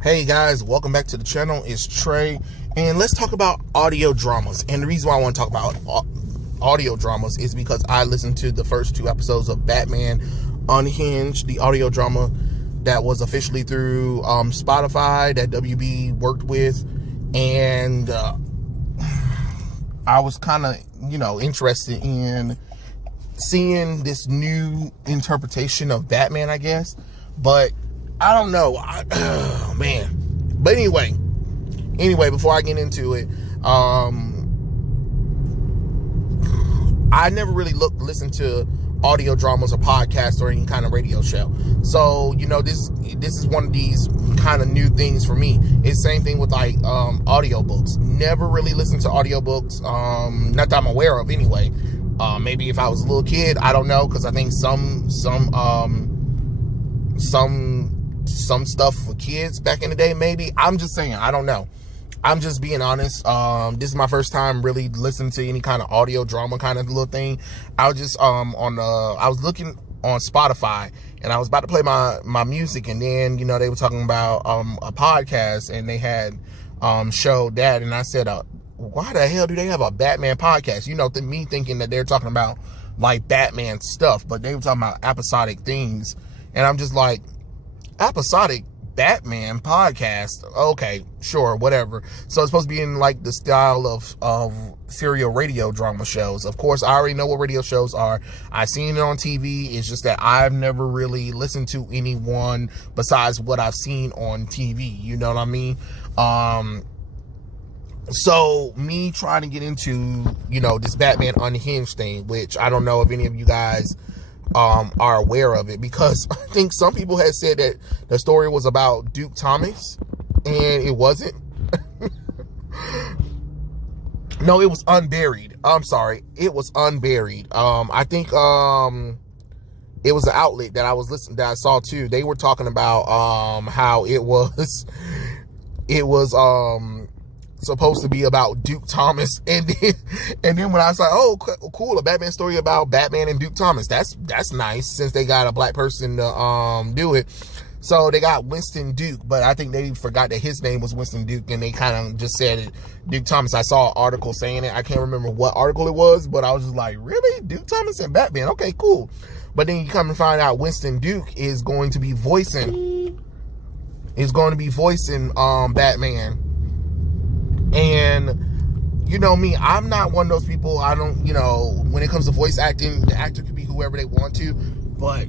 Hey guys, welcome back to the channel. It's Trey, and let's talk about audio dramas. And the reason why I want to talk about audio dramas is because I listened to the first two episodes of Batman Unhinged, the audio drama that was officially through Spotify that WB worked with, and I was kind of, interested in seeing this new interpretation of Batman, I guess, but I don't know. Man. But anyway, before I get into it, I never really listened to audio dramas or podcasts or any kind of radio show. So, this is one of these kind of new things for me. It's the same thing with like audiobooks. Never really listened to audiobooks, not that I'm aware of anyway. Maybe if I was a little kid, I don't know, because I think some stuff for kids back in the day, maybe. I'm just saying, I don't know. I'm just being honest. This is my first time really listening to any kind of audio drama kind of little thing. I was just I was looking on Spotify, and I was about to play my music, and then they were talking about a podcast, and they had showed that, and I said, why the hell do they have a Batman podcast? Me thinking that they're talking about like Batman stuff, but they were talking about episodic things, and I'm just like, episodic Batman podcast, okay, sure, whatever. So it's supposed to be in like the style of serial radio drama shows. Of course, I already know what radio shows are. I've seen it on TV. It's just that I've never really listened to anyone besides what I've seen on TV. You know what I mean? So me trying to get into this Batman Unhinged thing, which I don't know if any of you guys are aware of it, because I think some people had said that the story was about Duke Thomas, and it wasn't. No, it was Unburied. I'm sorry, it was Unburied. I think it was an outlet that I saw too. They were talking about how it was supposed to be about Duke Thomas, and then when I was like, oh cool, a Batman story about Batman and Duke Thomas, that's nice, since they got a black person to do it. So they got Winston Duke, but I think they forgot that his name was Winston Duke, and they kind of just said it, Duke Thomas. I saw an article saying it. I can't remember what article it was, but I was just like, really, Duke Thomas and Batman? Okay, cool. But then you come and find out Winston Duke is going to be voicing Batman. And me, I'm not one of those people. I don't, when it comes to voice acting, the actor can be whoever they want to, but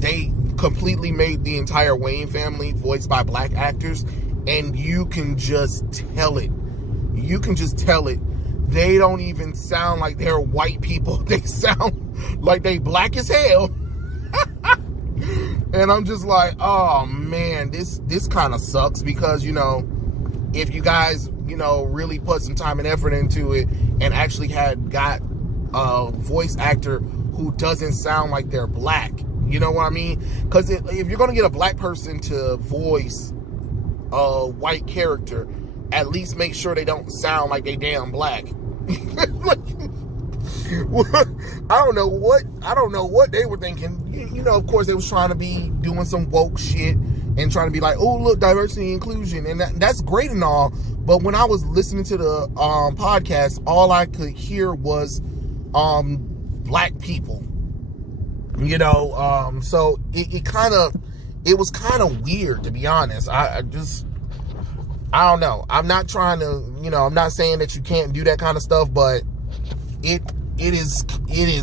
they completely made the entire Wayne family voiced by black actors, and you can just tell it. They don't even sound like they're white people. They sound like they black as hell. And I'm just like, oh man, this kind of sucks, because if you guys really put some time and effort into it and actually got a voice actor who doesn't sound like they're black, you know what I mean? Because if you're going to get a black person to voice a white character, at least make sure they don't sound like they damn black. I don't know what they were thinking. Of course they was trying to be doing some woke shit and trying to be like, oh look, diversity and inclusion, and that's great and all, but when I was listening to the podcast, all I could hear was black people. So it was kind of weird, to be honest. I don't know. I'm not trying to, I'm not saying that you can't do that kind of stuff, but it is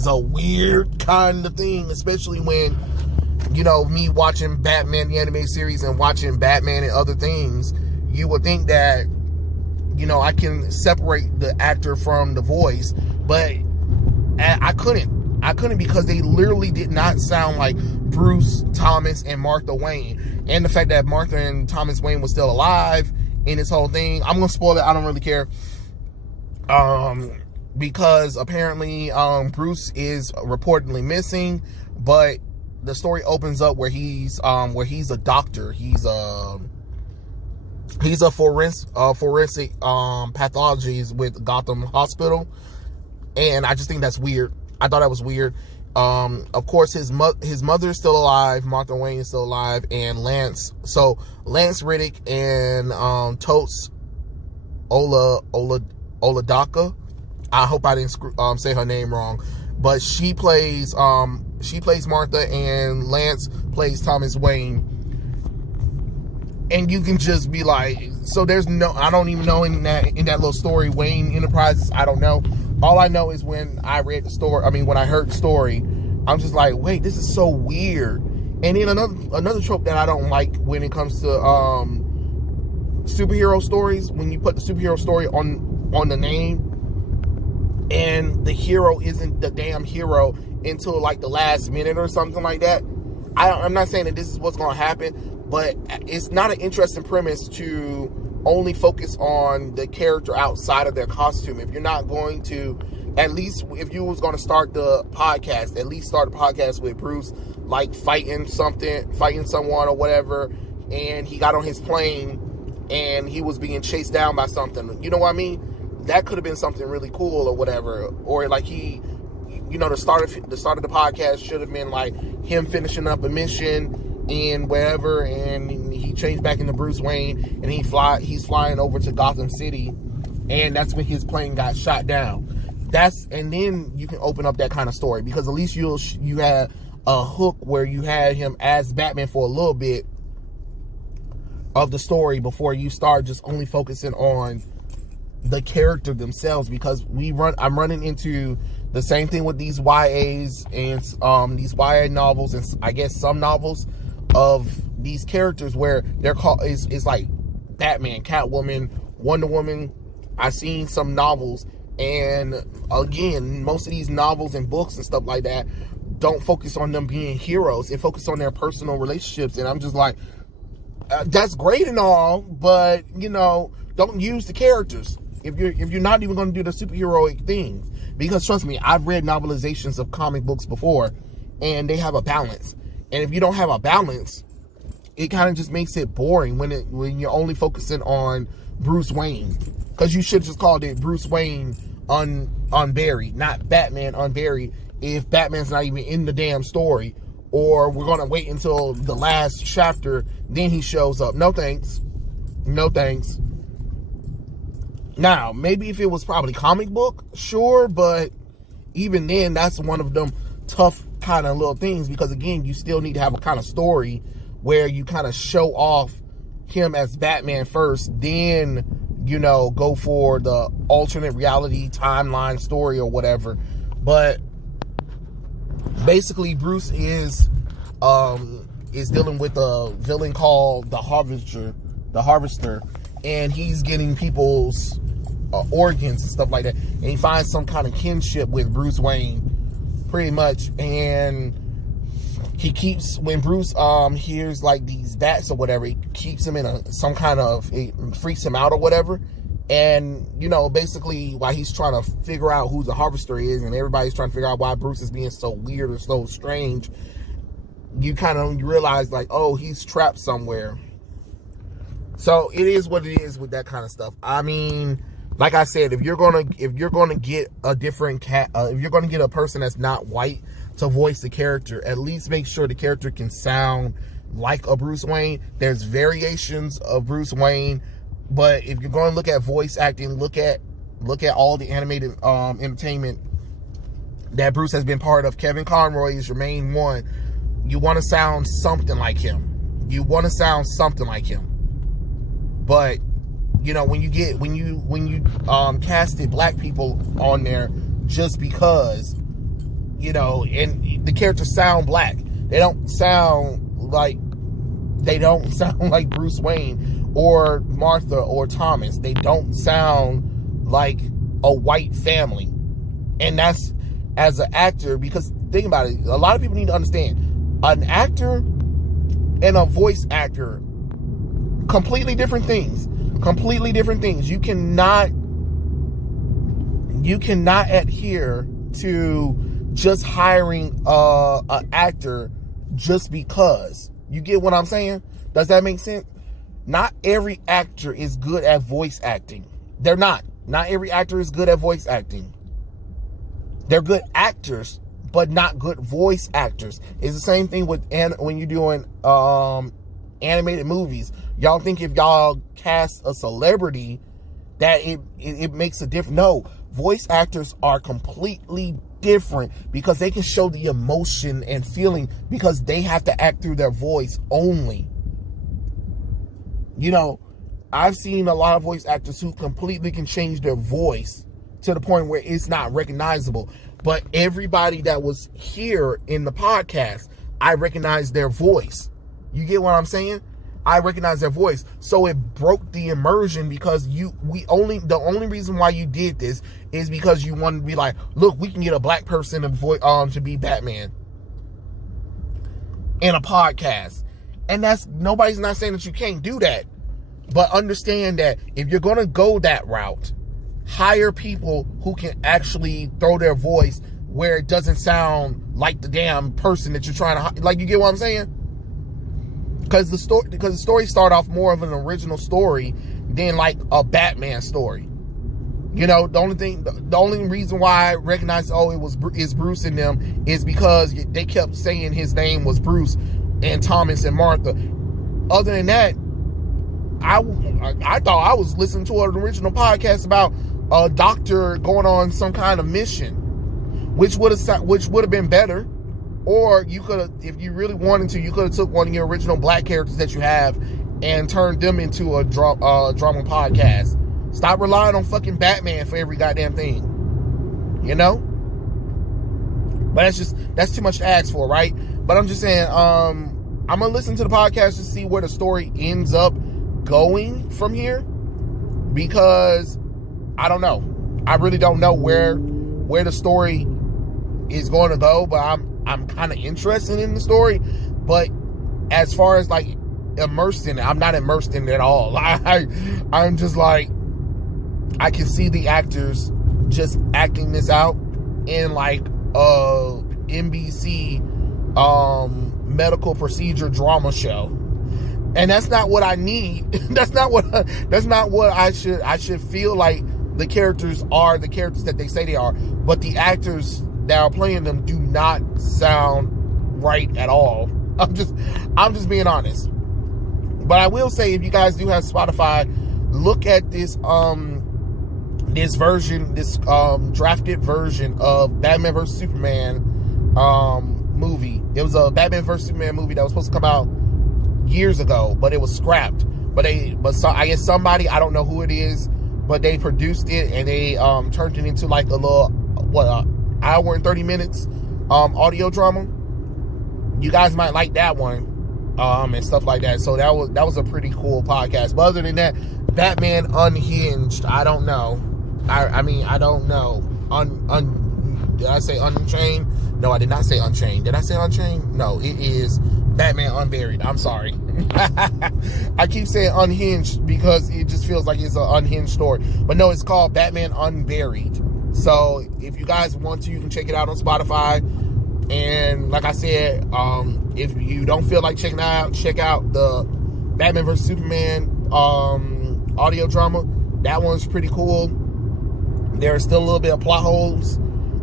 a weird kind of thing, especially when me watching Batman the animated series and watching Batman and other things. You would think that I can separate the actor from the voice, but I couldn't, because they literally did not sound like Bruce Thomas and Martha Wayne. And the fact that Martha and Thomas Wayne was still alive in this whole thing, I'm gonna spoil it, I don't really care, because apparently Bruce is reportedly missing, but the story opens up where he's a doctor. He's a forensic pathologist with Gotham Hospital, and I just think that's weird. I thought that was weird. Of course, his mother is still alive. Martha Wayne is still alive, and Lance Riddick and Totes Oladaka. I hope I didn't say her name wrong, but she plays Martha, and Lance plays Thomas Wayne. And you can just be like, so there's no, I don't even know in that little story, Wayne Enterprises, I don't know. All I know is when I heard the story, I'm just like, wait, this is so weird. And then another trope that I don't like when it comes to superhero stories, when you put the superhero story on the name, and the hero isn't the damn hero until like the last minute or something like that. I'm not saying that this is what's going to happen, but it's not an interesting premise to only focus on the character outside of their costume. If you're not going to, at least if you was going to start the podcast, at least start the podcast with Bruce like fighting someone or whatever, and he got on his plane and he was being chased down by something. You know what I mean? That could have been something really cool or whatever. Or like the start of the podcast should have been like him finishing up a mission in wherever, and he changed back into Bruce Wayne, and he's flying over to Gotham City, and that's when his plane got shot down. And then you can open up that kind of story, because at least you had a hook where you had him as Batman for a little bit of the story before you start just only focusing on the character themselves. Because I'm running into the same thing with these YAs and these YA novels, and I guess some novels of these characters where they're called is like Batman, Catwoman, Wonder Woman. I've seen some novels, and again, most of these novels and books and stuff like that don't focus on them being heroes. It focuses on their personal relationships, and I'm just like, that's great and all, but don't use the characters if you're not even going to do the superheroic things. Because trust me, I've read novelizations of comic books before, and they have a balance. And if you don't have a balance, it kind of just makes it boring when you're only focusing on Bruce Wayne. Because you should just called it Bruce Wayne Unburied, not Batman Unburied, if Batman's not even in the damn story. Or we're going to wait until the last chapter, then he shows up. No thanks. No thanks. Now, maybe if it was probably comic book, sure, but even then, that's one of them tough kind of little things, because again, you still need to have a kind of story where you kind of show off him as Batman first, then go for the alternate reality timeline story or whatever. But basically, Bruce is dealing with a villain called the Harvester, and he's getting people's organs and stuff like that, and he finds some kind of kinship with Bruce Wayne, pretty much. And he keeps, when Bruce hears like these bats or whatever, he keeps him in it freaks him out or whatever. And basically, while he's trying to figure out who the Harvester is, and everybody's trying to figure out why Bruce is being so weird or so strange, you realize like, oh, he's trapped somewhere. So it is what it is with that kind of stuff. I mean, like I said, if you're gonna get a different if you're gonna get a person that's not white to voice the character, at least make sure the character can sound like a Bruce Wayne. There's variations of Bruce Wayne, but if you're going to look at voice acting, look at all the animated entertainment that Bruce has been part of. Kevin Conroy is your main one. You want to sound something like him. But when you casted black people on there just because, and the characters sound black, they don't sound like Bruce Wayne or Martha or Thomas. They don't sound like a white family. And that's, as an actor, because think about it, a lot of people need to understand, an actor and a voice actor, completely different things. You cannot adhere to just hiring an actor just because. You get what I'm saying? Does that make sense? Not every actor is good at voice acting. They're not. Not every actor is good at voice acting. They're good actors, but not good voice actors. It's the same thing with when you're doing animated movies. Y'all think if y'all cast a celebrity that it makes a difference? No, voice actors are completely different because they can show the emotion and feeling because they have to act through their voice only. You know, I've seen a lot of voice actors who completely can change their voice to the point where it's not recognizable. But everybody that was here in the podcast, I recognize their voice. You get what I'm saying? I recognize their voice. So it broke the immersion because the only reason why you did this is because you wanted to be like, look, we can get a black person to be Batman in a podcast. And nobody's not saying that you can't do that. But understand that if you're going to go that route, hire people who can actually throw their voice where it doesn't sound like the damn person that you're trying to, like, you get what I'm saying? Because the story start off more of an original story than like a Batman story. You know, the only reason why I recognize is Bruce in them is because they kept saying his name was Bruce and Thomas and Martha. Other than that, I thought I was listening to an original podcast about a doctor going on some kind of mission, which would have been better. Or you could have, if you really wanted to, you could have took one of your original black characters that you have and turned them into a drama podcast. Stop relying on fucking Batman for every goddamn thing. You know? But that's too much to ask for, right? But I'm just saying, I'm gonna listen to the podcast to see where the story ends up going from here, because I don't know. I really don't know where the story is going to go, but I'm kind of interested in the story. But as far as like immersed in it, I'm not immersed in it at all. I'm just like, I can see the actors just acting this out in like a NBC medical procedure drama show. And that's not what I need. That's not what I should feel like the characters are the characters that they say they are. But the actors that are playing them do not sound right at all. I'm just being honest. But I will say, if you guys do have Spotify, look at this drafted version of Batman vs Superman movie. It was a Batman vs Superman movie that was supposed to come out years ago, but it was scrapped. But I guess somebody, I don't know who it is, but they produced it and they turned it into like a little hour and 30 minutes audio drama. You guys might like that one and stuff like that. So that was a pretty cool podcast. But other than that, Batman Unhinged, I don't know. I mean, I don't know. Did I say Unchained? No, I did not say Unchained. Did I say Unchained? No, it is Batman Unburied. I'm sorry. I keep saying Unhinged because it just feels like it's an unhinged story. But no, it's called Batman Unburied. So if you guys want to, you can check it out on Spotify. And like I said, if you don't feel like checking it out, check out the Batman vs Superman audio drama. That one's pretty cool. There are still a little bit of plot holes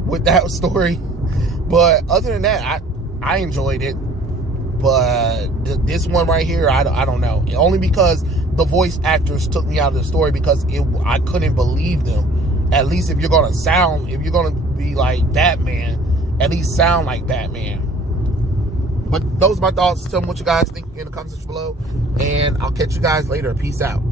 with that story, but other than that, I enjoyed it. But this one right here, I don't know. Only because the voice actors took me out of the story, because I couldn't believe them. At least if you're gonna be like Batman, at least sound like Batman. But those are my thoughts. Tell me what you guys think in the comments below, and I'll catch you guys later. Peace out.